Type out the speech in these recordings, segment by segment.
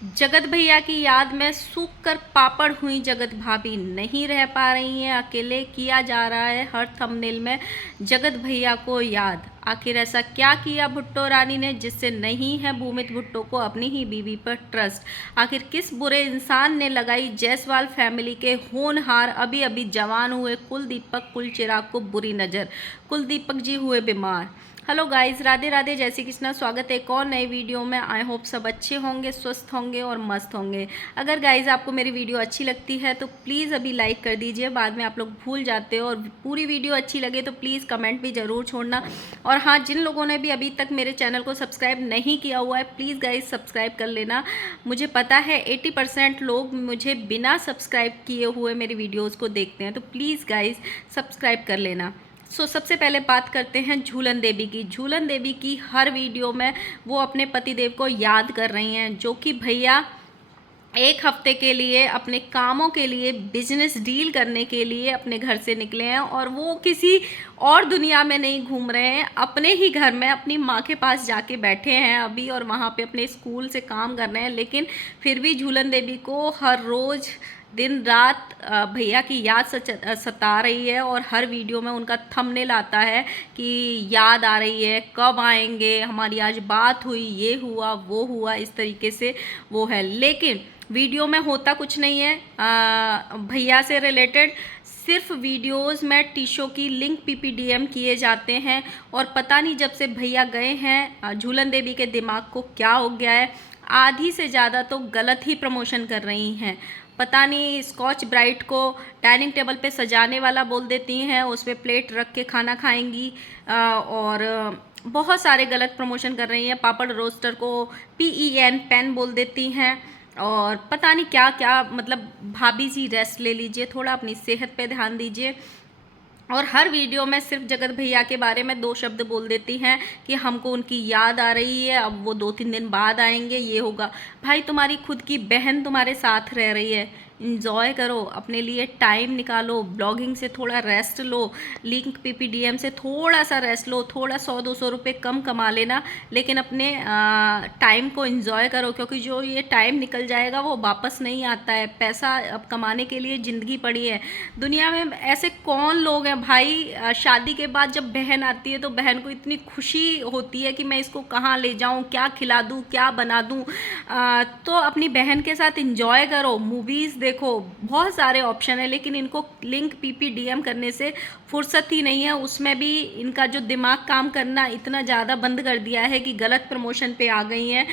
जगत भैया की याद में सूख कर पापड़ हुई जगत भाभी, नहीं रह पा रही हैं अकेले, किया जा रहा है हर थंबनेल में जगत भैया को याद। आखिर ऐसा क्या किया भुट्टो रानी ने जिससे नहीं है भूमित भुट्टो को अपनी ही बीवी पर ट्रस्ट। आखिर किस बुरे इंसान ने लगाई जायसवाल फैमिली के होनहार अभी अभी जवान हुए कुलदीपक कुलचिराग को बुरी नज़र। कुलदीपक जी हुए बीमार। हेलो गाइस, राधे राधे, जय श्री कृष्णा। स्वागत है एक और नए वीडियो में। आई होप सब अच्छे होंगे, स्वस्थ होंगे और मस्त होंगे। अगर गाइस आपको मेरी वीडियो अच्छी लगती है तो प्लीज़ अभी लाइक कर दीजिए, बाद में आप लोग भूल जाते हो। और पूरी वीडियो अच्छी लगे तो प्लीज़ कमेंट भी ज़रूर छोड़ना। और हाँ, जिन लोगों ने भी अभी तक मेरे चैनल को सब्सक्राइब नहीं किया हुआ है, प्लीज़ गाइस सब्सक्राइब कर लेना। मुझे पता है 80% लोग मुझे बिना सब्सक्राइब किए हुए मेरी वीडियोज़ को देखते हैं, तो प्लीज़ गाइस सब्सक्राइब कर लेना। सबसे पहले बात करते हैं झूलन देवी की। झूलन देवी की हर वीडियो में वो अपने पतिदेव को याद कर रही हैं, जो कि भैया एक हफ्ते के लिए अपने कामों के लिए, बिजनेस डील करने के लिए अपने घर से निकले हैं। और वो किसी और दुनिया में नहीं घूम रहे हैं, अपने ही घर में अपनी माँ के पास जाके बैठे हैं अभी, और वहाँ पे अपने स्कूल से काम कर रहे हैं। लेकिन फिर भी झूलन देवी को हर रोज़ दिन रात भैया की याद सता रही है। और हर वीडियो में उनका थंबनेल आता है कि याद आ रही है, कब आएंगे, हमारी आज बात हुई, ये हुआ वो हुआ, इस तरीके से वो है। लेकिन वीडियो में होता कुछ नहीं है भैया से रिलेटेड। सिर्फ वीडियोस में टीशो की लिंक पीपीडीएम किए जाते हैं। और पता नहीं जब से भैया गए हैं झूलन देवी के दिमाग को क्या हो गया है, आधी से ज़्यादा तो गलत ही प्रमोशन कर रही हैं। पता नहीं, स्कॉच ब्राइट को डाइनिंग टेबल पे सजाने वाला बोल देती हैं, उस पर प्लेट रख के खाना खाएंगी। और बहुत सारे गलत प्रमोशन कर रही हैं। पापड़ रोस्टर को PEN पेन बोल देती हैं। और पता नहीं क्या क्या, मतलब भाभी जी रेस्ट ले लीजिए, थोड़ा अपनी सेहत पे ध्यान दीजिए। और हर वीडियो में सिर्फ जगत भैया के बारे में 2 शब्द बोल देती हैं कि हमको उनकी याद आ रही है, अब वो 2-3 दिन बाद आएंगे, ये होगा। भाई, तुम्हारी खुद की बहन तुम्हारे साथ रह रही है, इंजॉय करो, अपने लिए टाइम निकालो, ब्लॉगिंग से थोड़ा रेस्ट लो, लिंक PPDM से थोड़ा सा रेस्ट लो, थोड़ा 100-200 रुपये कम कमा लेना, लेकिन अपने टाइम को इंजॉय करो। क्योंकि जो ये टाइम निकल जाएगा वो वापस नहीं आता है। पैसा अब कमाने के लिए ज़िंदगी पड़ी है। दुनिया में ऐसे कौन लोग हैं भाई, शादी के बाद जब बहन आती है तो बहन को इतनी खुशी होती है कि मैं इसको कहाँ ले जाऊँ, क्या खिला दूँ, क्या बना दूँ। तो अपनी बहन के साथ इंजॉय करो, मूवीज़ देखो, बहुत सारे ऑप्शन है। लेकिन इनको लिंक PPDM करने से फुर्सत ही नहीं है। उसमें भी इनका जो दिमाग काम करना इतना ज़्यादा बंद कर दिया है कि गलत प्रमोशन पे आ गई हैं।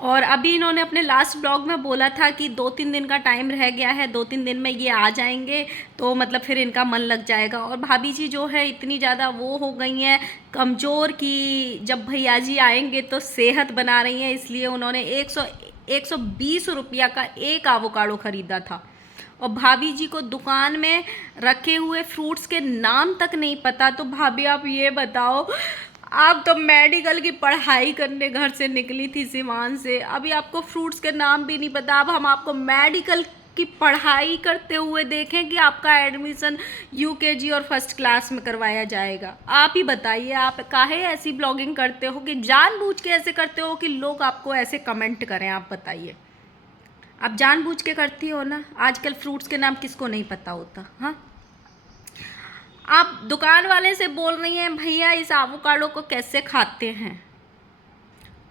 और अभी इन्होंने अपने लास्ट ब्लॉग में बोला था कि 2-3 दिन का टाइम रह गया है, 2-3 दिन में ये आ जाएंगे, तो मतलब फिर इनका मन लग जाएगा। और भाभी जी जो है इतनी ज़्यादा वो हो गई हैं कमज़ोर कि जब भैया जी आएंगे तो सेहत बना रही हैं, इसलिए उन्होंने 120 रुपया का एक एवोकाडो खरीदा था। और भाभी जी को दुकान में रखे हुए फ्रूट्स के नाम तक नहीं पता। तो भाभी आप ये बताओ, आप तो मेडिकल की पढ़ाई करने घर से निकली थी सिवान से, अभी आपको फ्रूट्स के नाम भी नहीं पता। अब हम आपको मेडिकल की पढ़ाई करते हुए देखें कि आपका एडमिशन UKG और फर्स्ट क्लास में करवाया जाएगा। आप ही बताइए, आप काहे ऐसी ब्लॉगिंग करते हो कि जानबूझ के ऐसे करते हो कि लोग आपको ऐसे कमेंट करें? आप बताइए, आप जानबूझ के करती हो ना। आजकल फ्रूट्स के नाम किसको नहीं पता होता? हाँ, आप दुकान वाले से बोल रही हैं भैया इस एवोकाडो को कैसे खाते हैं,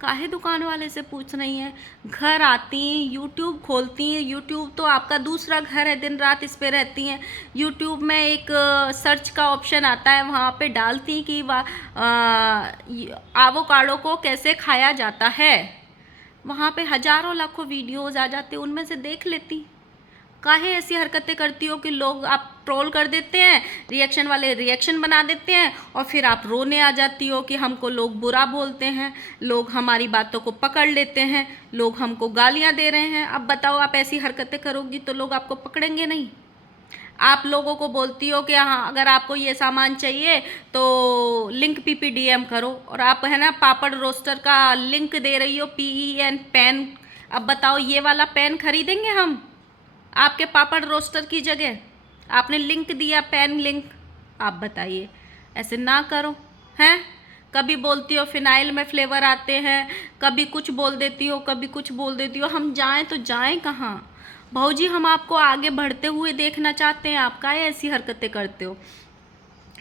काहे दुकान वाले से पूछ रही हैं? घर आती हैं, यूट्यूब खोलती हैं, यूट्यूब तो आपका दूसरा घर है, दिन रात इस पे रहती हैं। यूट्यूब में एक सर्च का ऑप्शन आता है, वहाँ पे डालती कि एवोकाडो को कैसे खाया जाता है, वहाँ पे हजारों लाखों वीडियोज़ आ जाते, उनमें से देख लेती। काहे ऐसी हरकतें करती हो कि लोग आप ट्रोल कर देते हैं, रिएक्शन वाले रिएक्शन बना देते हैं, और फिर आप रोने आ जाती हो कि हमको लोग बुरा बोलते हैं, लोग हमारी बातों को पकड़ लेते हैं, लोग हमको गालियां दे रहे हैं। अब बताओ, आप ऐसी हरकतें करोगी तो लोग आपको पकड़ेंगे नहीं? आप लोगों को बोलती हो कि हाँ, अगर आपको ये सामान चाहिए तो लिंक PPDM करो, और आप है ना पापड़ रोस्टर का लिंक दे रही हो, PEN पेन। अब बताओ, ये वाला पेन खरीदेंगे हम आपके पापड़ रोस्टर की जगह? आपने लिंक दिया, पेन लिंक। आप बताइए, ऐसे ना करो हैं। कभी बोलती हो फिनाइल में फ्लेवर आते हैं, कभी कुछ बोल देती हो, कभी कुछ बोल देती हो। हम जाएं तो जाएं कहाँ? भाऊजी हम आपको आगे बढ़ते हुए देखना चाहते हैं, आप काहे ऐसी हरकतें करते हो।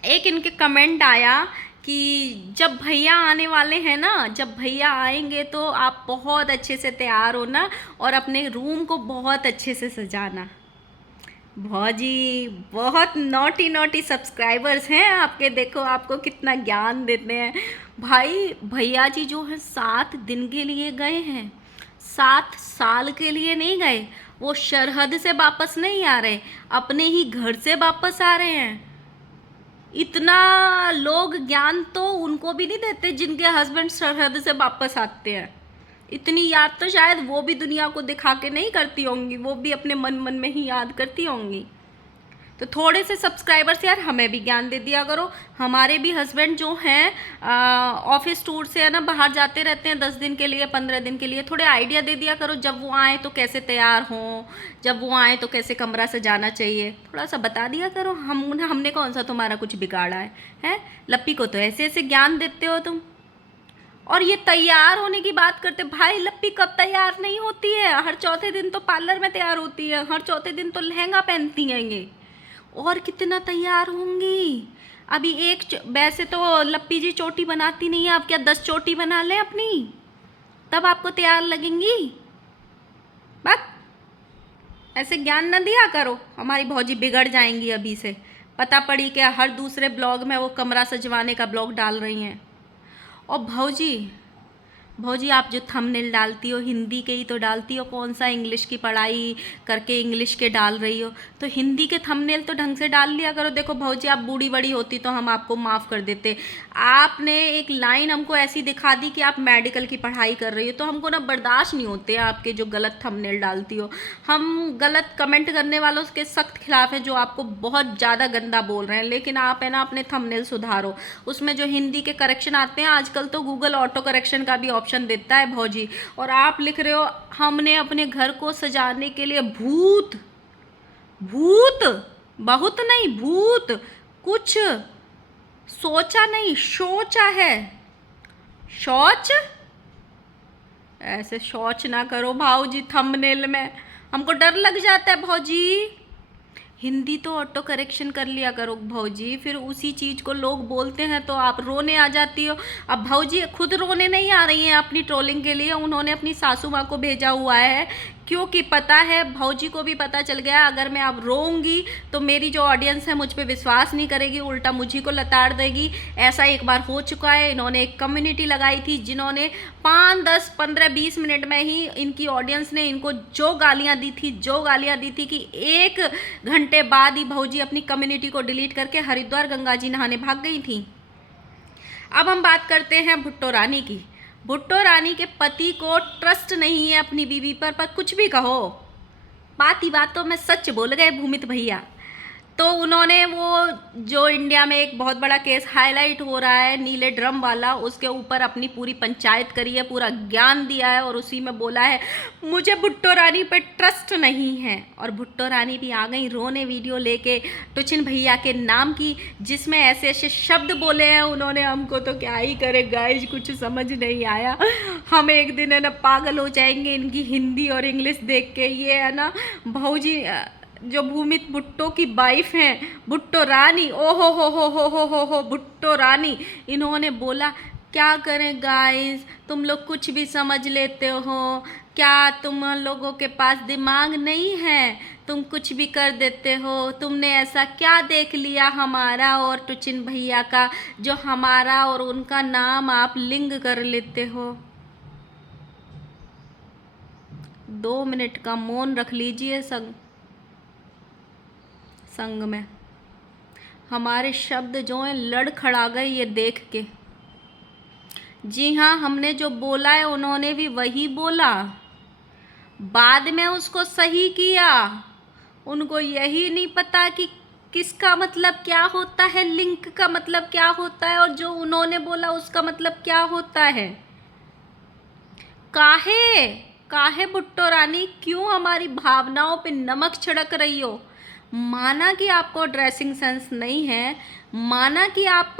एक इनके कमेंट आया कि जब भैया आने वाले हैं ना, जब भैया आएंगे तो आप बहुत अच्छे से तैयार होना और अपने रूम को बहुत अच्छे से सजाना। भौजी बहुत नॉटी नॉटी सब्सक्राइबर्स हैं आपके, देखो आपको कितना ज्ञान देते हैं। भाई भैया जी जो है 7 दिन के लिए गए हैं, 7 साल के लिए नहीं गए। वो सरहद से वापस नहीं आ रहे, अपने ही घर से वापस आ रहे हैं। इतना लोग ज्ञान तो उनको भी नहीं देते जिनके हस्बैंड सरहद से वापस आते हैं। इतनी याद तो शायद वो भी दुनिया को दिखा के नहीं करती होंगी, वो भी अपने मन मन में ही याद करती होंगी। तो थोड़े से सब्सक्राइबर्स यार हमें भी ज्ञान दे दिया करो। हमारे भी हस्बैंड जो हैं ऑफिस टूर से है ना, बाहर जाते रहते हैं 10 दिन के लिए, 15 दिन के लिए। थोड़े आइडिया दे दिया करो, जब वो आए तो कैसे तैयार हों, जब वो आए तो कैसे कमरा सजाना चाहिए, थोड़ा सा बता दिया करो। हमने कौन सा तुम्हारा कुछ बिगाड़ा है? लप्पी को तो ऐसे ऐसे ज्ञान देते हो तुम। और ये तैयार होने की बात करते, भाई लप्पी कब तैयार नहीं होती है? हर चौथे दिन तो पार्लर में तैयार होती है, हर चौथे दिन तो लहंगा पहनती हैं ये। और कितना तैयार होंगी? अभी वैसे तो लप्पी जी चोटी बनाती नहीं है, आप क्या 10 चोटी बना लें अपनी, तब आपको तैयार लगेंगी? बस ऐसे ज्ञान न दिया करो, हमारी भौजी बिगड़ जाएंगी अभी से। पता पड़ी क्या हर दूसरे ब्लॉग में वो कमरा सजवाने का ब्लॉग डाल रही हैं। और भौजी आप जो थंबनेल डालती हो हिंदी के ही तो डालती हो, कौन सा इंग्लिश की पढ़ाई करके इंग्लिश के डाल रही हो? तो हिंदी के थंबनेल तो ढंग से डाल लिया करो। देखो भौजी आप बूढ़ी बड़ी होती तो हम आपको माफ़ कर देते। आपने एक लाइन हमको ऐसी दिखा दी कि आप मेडिकल की पढ़ाई कर रही हो, तो हमको ना बर्दाश्त नहीं होते आपके जो गलत थंबनेल डालती हो। हम गलत कमेंट करने वालों के सख्त खिलाफ हैं जो आपको बहुत ज़्यादा गंदा बोल रहे हैं, लेकिन आप है ना अपने थंबनेल सुधारो। उसमें जो हिंदी के करेक्शन आते हैं, आजकल तो गूगल ऑटो करेक्शन का भी ऑप्शन देता है भौजी। और आप लिख रहे हो हमने अपने घर को सजाने के लिए भूत बहुत नहीं, भूत कुछ सोचा नहीं, सोचा है। शौच ऐसे शौच ना करो भाऊजी थंबनेल में, हमको डर लग जाता है भौजी। हिंदी तो ऑटो करेक्शन कर लिया करो भौजी, फिर उसी चीज़ को लोग बोलते हैं तो आप रोने आ जाती हो। अब भौजी खुद रोने नहीं आ रही हैं अपनी ट्रोलिंग के लिए, उन्होंने अपनी सासू माँ को भेजा हुआ है, क्योंकि पता है भौजी को भी पता चल गया अगर मैं अब रोऊंगी तो मेरी जो ऑडियंस है मुझ पे विश्वास नहीं करेगी, उल्टा मुझी को लताड़ देगी। ऐसा एक बार हो चुका है। इन्होंने एक कम्युनिटी लगाई थी जिन्होंने 5, 10, 15, 20 मिनट में ही इनकी ऑडियंस ने इनको जो गालियाँ दी थी कि 1 घंटे बाद ही भौजी अपनी कम्युनिटी को डिलीट करके हरिद्वार गंगा जी नहाने भाग गई थी। अब हम बात करते हैं भुट्टो रानी की। भुट्टो रानी के पति को ट्रस्ट नहीं है अपनी बीवी पर कुछ भी कहो, बात ही बातों में सच बोल गए भूमित भैया। तो उन्होंने वो जो इंडिया में एक बहुत बड़ा केस हाईलाइट हो रहा है नीले ड्रम वाला, उसके ऊपर अपनी पूरी पंचायत करी है, पूरा ज्ञान दिया है और उसी में बोला है मुझे भुट्टो रानी पे ट्रस्ट नहीं है। और भुट्टो रानी भी आ गई रोने वीडियो लेके टुचिन भैया के नाम की, जिसमें ऐसे ऐसे शब्द बोले हैं उन्होंने, हमको तो क्या ही करे गाइस, कुछ समझ नहीं आया। हम एक दिन है ना पागल हो जाएंगे इनकी हिंदी और इंग्लिश देख के। ये है ना भौजी जो भूमित भुट्टो की वाइफ हैं, भुट्टो रानी, ओ हो भुट्टो रानी, इन्होंने बोला क्या करें गाइस, तुम लोग कुछ भी समझ लेते हो क्या? तुम लोगों के पास दिमाग नहीं है, तुम कुछ भी कर देते हो। तुमने ऐसा क्या देख लिया हमारा और टुचिन भैया का जो हमारा और उनका नाम आप लिंक कर लेते हो? 2 मिनट का मौन रख लीजिए संग में। हमारे शब्द जो हैं लड़खड़ा गए ये देख के। जी हाँ, हमने जो बोला है उन्होंने भी वही बोला, बाद में उसको सही किया। उनको यही नहीं पता कि किसका मतलब क्या होता है, लिंक का मतलब क्या होता है, और जो उन्होंने बोला उसका मतलब क्या होता है। काहे भुट्टो रानी, क्यों हमारी भावनाओं पे नमक छिड़क रही हो? माना कि आपको ड्रेसिंग सेंस नहीं है, माना कि आप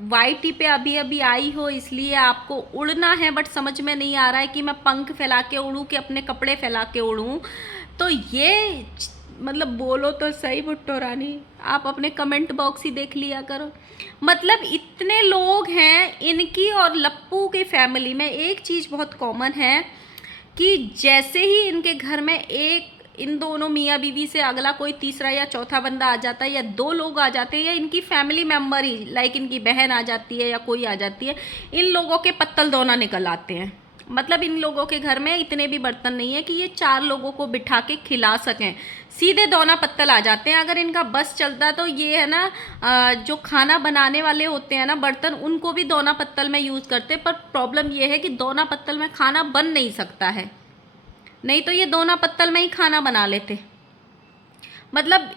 वाईटी पे अभी अभी आई हो इसलिए आपको उड़ना है, बट समझ में नहीं आ रहा है कि मैं पंख फैला के उड़ूं कि अपने कपड़े फैला के उड़ूं। तो ये मतलब बोलो तो सही भुट्टो रानी, आप अपने कमेंट बॉक्स ही देख लिया करो। मतलब इतने लोग हैं इनकी और लप्पू की फैमिली में, एक चीज़ बहुत कॉमन है कि जैसे ही इनके घर में एक इन दोनों मियाँ बीवी से अगला कोई तीसरा या चौथा बंदा आ जाता है, या दो लोग आ जाते हैं, या इनकी फैमिली मेम्बर ही लाइक इनकी बहन आ जाती है या कोई आ जाती है, इन लोगों के पत्तल दोना निकल आते हैं। मतलब इन लोगों के घर में इतने भी बर्तन नहीं है कि ये 4 लोगों को बिठा के खिला सकें, सीधे दोना पत्तल आ जाते हैं। अगर इनका बस चलता तो ये है ना, जो खाना बनाने वाले होते हैं ना बर्तन, उनको भी दोना पत्तल में यूज़ करते, पर प्रॉब्लम ये है कि दोना पत्तल में खाना बन नहीं सकता है, नहीं तो ये दोना पत्तल में ही खाना बना लेते। मतलब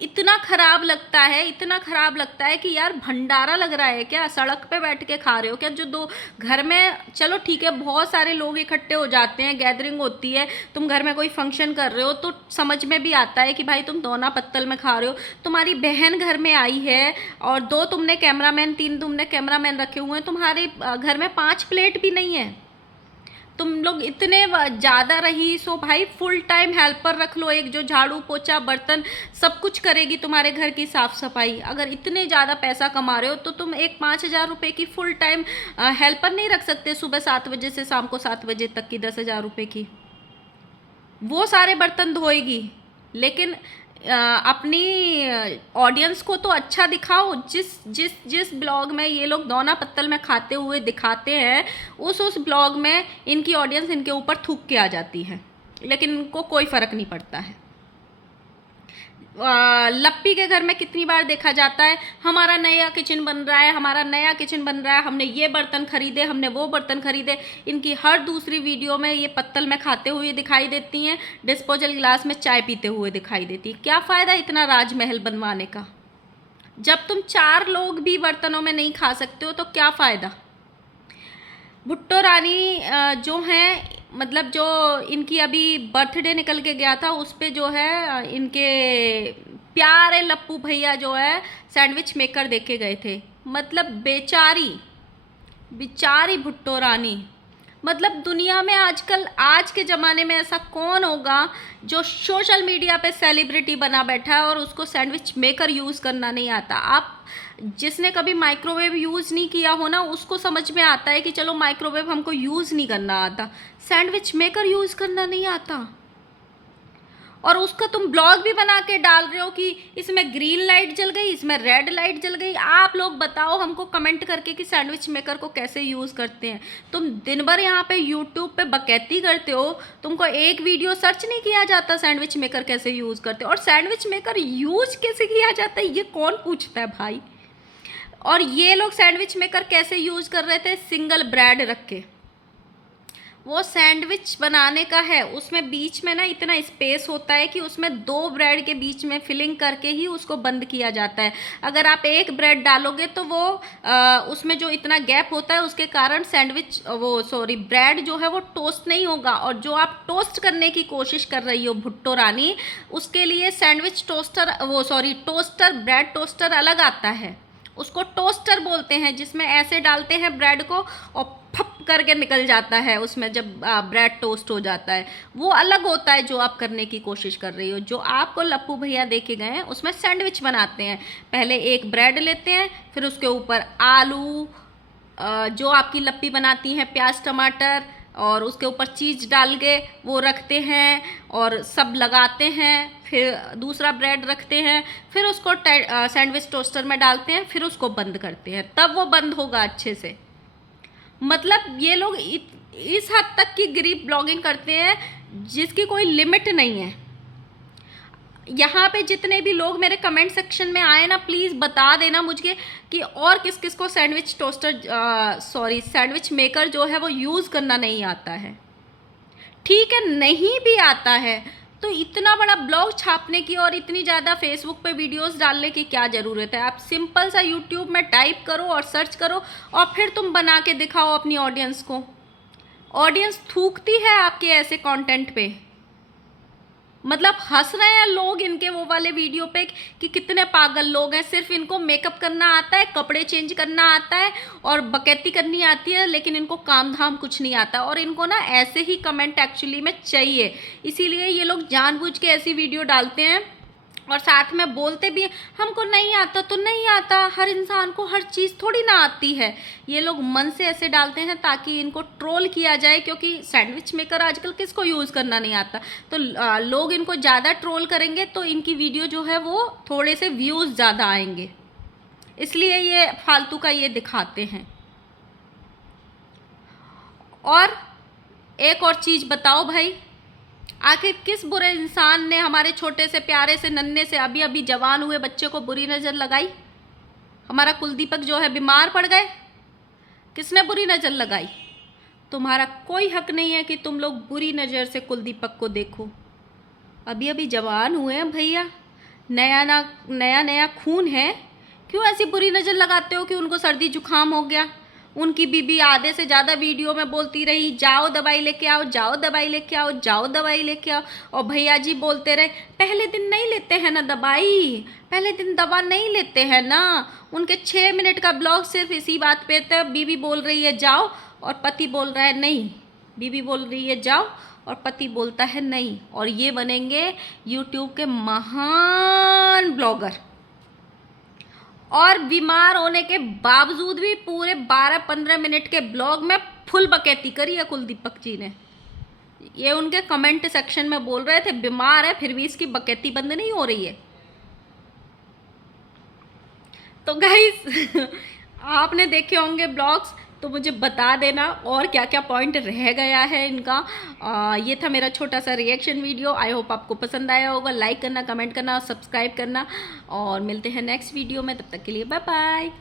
इतना खराब लगता है, इतना खराब लगता है कि यार भंडारा लग रहा है क्या, सड़क पे बैठ के खा रहे हो क्या? जो दो घर में, चलो ठीक है बहुत सारे लोग इकट्ठे हो जाते हैं, गैदरिंग होती है, तुम घर में कोई फंक्शन कर रहे हो तो समझ में भी आता है कि भाई तुम दोना पत्तल में खा रहे हो। तुम्हारी बहन घर में आई है और 2 तुमने कैमरामैन, 3 तुमने कैमरामैन रखे हुए हैं, तुम्हारे घर में 5 प्लेट भी नहीं है। तुम लोग इतने ज़्यादा रही सो भाई फुल टाइम हेल्पर रख लो, एक जो झाड़ू पोछा बर्तन सब कुछ करेगी तुम्हारे घर की साफ़ सफाई। अगर इतने ज़्यादा पैसा कमा रहे हो तो तुम एक 5,000 रुपये की फुल टाइम हेल्पर नहीं रख सकते, सुबह 7 बजे से शाम को 7 बजे तक की 10,000 रुपये की? वो सारे बर्तन धोएगी, लेकिन अपनी ऑडियंस को तो अच्छा दिखाओ। जिस जिस जिस ब्लॉग में ये लोग दोना पत्तल में खाते हुए दिखाते हैं, उस ब्लॉग में इनकी ऑडियंस इनके ऊपर थूक के आ जाती है, लेकिन इनको कोई फ़र्क नहीं पड़ता है। लप्पी के घर में कितनी बार देखा जाता है, हमारा नया किचन बन रहा है, हमारा नया किचन बन रहा है, हमने ये बर्तन खरीदे, हमने वो बर्तन खरीदे। इनकी हर दूसरी वीडियो में ये पत्तल में खाते हुए दिखाई देती हैं, डिस्पोजल गिलास में चाय पीते हुए दिखाई देती है। क्या फ़ायदा इतना राजमहल बनवाने का? जब तुम 4 लोग भी बर्तनों में नहीं खा सकते हो तो क्या फ़ायदा? भुट्टो रानी जो हैं, मतलब जो इनकी अभी बर्थडे निकल के गया था उस पे जो है इनके प्यारे लप्पू भैया जो है सैंडविच मेकर देखे गए थे। मतलब बेचारी बेचारी भुट्टो रानी, मतलब दुनिया में आजकल आज के ज़माने में ऐसा कौन होगा जो सोशल मीडिया पे सेलिब्रिटी बना बैठा है और उसको सैंडविच मेकर यूज़ करना नहीं आता। आप जिसने कभी माइक्रोवेव यूज़ नहीं किया हो ना, उसको समझ में आता है कि चलो माइक्रोवेव हमको यूज़ नहीं करना आता, सैंडविच मेकर यूज़ करना नहीं आता। और उसका तुम ब्लॉग भी बना के डाल रहे हो कि इसमें ग्रीन लाइट जल गई, इसमें रेड लाइट जल गई। आप लोग बताओ हमको कमेंट करके कि सैंडविच मेकर को कैसे यूज़ करते हैं। तुम दिन भर यहाँ पे यूट्यूब पे बकैती करते हो, तुमको एक वीडियो सर्च नहीं किया जाता सैंडविच मेकर कैसे यूज़ करते हो? और सैंडविच मेकर यूज़ कैसे किया जाता है ये कौन पूछता है भाई? और ये लोग सैंडविच मेकर कैसे यूज़ कर रहे थे? सिंगल ब्रेड रख के। वो सैंडविच बनाने का है, उसमें बीच में ना इतना स्पेस होता है कि उसमें 2 ब्रेड के बीच में फिलिंग करके ही उसको बंद किया जाता है। अगर आप एक ब्रेड डालोगे तो वो उसमें जो इतना गैप होता है उसके कारण सैंडविच ब्रेड जो है वो टोस्ट नहीं होगा। और जो आप टोस्ट करने की कोशिश कर रही हो भुट्टो रानी, उसके लिए sandwich toaster toaster, bread toaster अलग आता है, उसको टोस्टर बोलते हैं, जिसमें ऐसे डालते हैं ब्रेड को और फप करके निकल जाता है उसमें जब ब्रेड टोस्ट हो जाता है। वो अलग होता है जो आप करने की कोशिश कर रही हो। जो आपको लप्पू भैया देखे गए हैं उसमें सैंडविच बनाते हैं, पहले एक ब्रेड लेते हैं, फिर उसके ऊपर आलू, जो आपकी लप्पी बनाती हैं प्याज टमाटर, और उसके ऊपर चीज़ डाल के वो रखते हैं और सब लगाते हैं, फिर दूसरा ब्रेड रखते हैं, फिर उसको सैंडविच टोस्टर में डालते हैं, फिर उसको बंद करते हैं, तब वो बंद होगा अच्छे से। मतलब ये लोग इस हद तक की गरीब ब्लॉगिंग करते हैं जिसकी कोई लिमिट नहीं है। यहाँ पे जितने भी लोग मेरे कमेंट सेक्शन में आए ना, प्लीज़ बता देना मुझे कि और किस किस को सैंडविच सैंडविच मेकर जो है वो यूज़ करना नहीं आता है। ठीक है, नहीं भी आता है तो इतना बड़ा ब्लॉग छापने की और इतनी ज़्यादा फेसबुक पे वीडियोस डालने की क्या ज़रूरत है? आप सिंपल सा यूट्यूब में टाइप करो और सर्च करो और फिर तुम बना के दिखाओ अपनी ऑडियंस को। ऑडियंस थूकती है आपके ऐसे कंटेंट पे। मतलब हंस रहे हैं लोग इनके वो वाले वीडियो पे कि कितने पागल लोग हैं, सिर्फ इनको मेकअप करना आता है, कपड़े चेंज करना आता है और बकैती करनी आती है, लेकिन इनको काम धाम कुछ नहीं आता। और इनको ना ऐसे ही कमेंट एक्चुअली में चाहिए, इसीलिए ये लोग जानबूझ के ऐसी वीडियो डालते हैं और साथ में बोलते भी हैं हमको नहीं आता तो नहीं आता, हर इंसान को हर चीज़ थोड़ी ना आती है। ये लोग मन से ऐसे डालते हैं ताकि इनको ट्रोल किया जाए, क्योंकि सैंडविच मेकर आजकल किसको यूज़ करना नहीं आता। तो लोग इनको ज़्यादा ट्रोल करेंगे तो इनकी वीडियो जो है वो थोड़े से व्यूज़ ज़्यादा आएंगे, इसलिए ये फालतू का ये दिखाते हैं। और एक और चीज़ बताओ भाई, आखिर किस बुरे इंसान ने हमारे छोटे से प्यारे से नन्हे से अभी अभी जवान हुए बच्चे को बुरी नज़र लगाई? हमारा कुलदीपक जो है बीमार पड़ गए, किसने बुरी नज़र लगाई? तुम्हारा कोई हक नहीं है कि तुम लोग बुरी नज़र से कुलदीपक को देखो। अभी अभी जवान हुए हैं भैया, नया नया खून है, क्यों ऐसी बुरी नज़र लगाते हो कि उनको सर्दी जुकाम हो गया? उनकी बीबी आधे से ज़्यादा वीडियो में बोलती रही जाओ दवाई लेके आओ, जाओ दवाई लेके आओ, जाओ दवाई लेके आओ, और भैया जी बोलते रहे पहले दिन नहीं लेते हैं ना दवाई, पहले दिन दवा नहीं लेते हैं ना। उनके 6 मिनट का ब्लॉग सिर्फ इसी बात पे था, बीबी बोल रही है जाओ और पति बोल रहा है नहीं, बीबी बोल रही है जाओ और पति बोलता है नहीं, और ये बनेंगे यूट्यूब के महान ब्लॉगर। और बीमार होने के बावजूद भी पूरे 12-15 मिनट के ब्लॉग में फुल बकैती करी है कुलदीपक जी ने। ये उनके कमेंट सेक्शन में बोल रहे थे बीमार है फिर भी इसकी बकैती बंद नहीं हो रही है। तो गाइस आपने देखे होंगे ब्लॉग्स, तो मुझे बता देना और क्या क्या पॉइंट रह गया है इनका। ये था मेरा छोटा सा रिएक्शन वीडियो। आई होप आपको पसंद आया होगा। लाइक करना, कमेंट करना, सब्सक्राइब करना, और मिलते हैं नेक्स्ट वीडियो में। तब तक के लिए बाय बाय।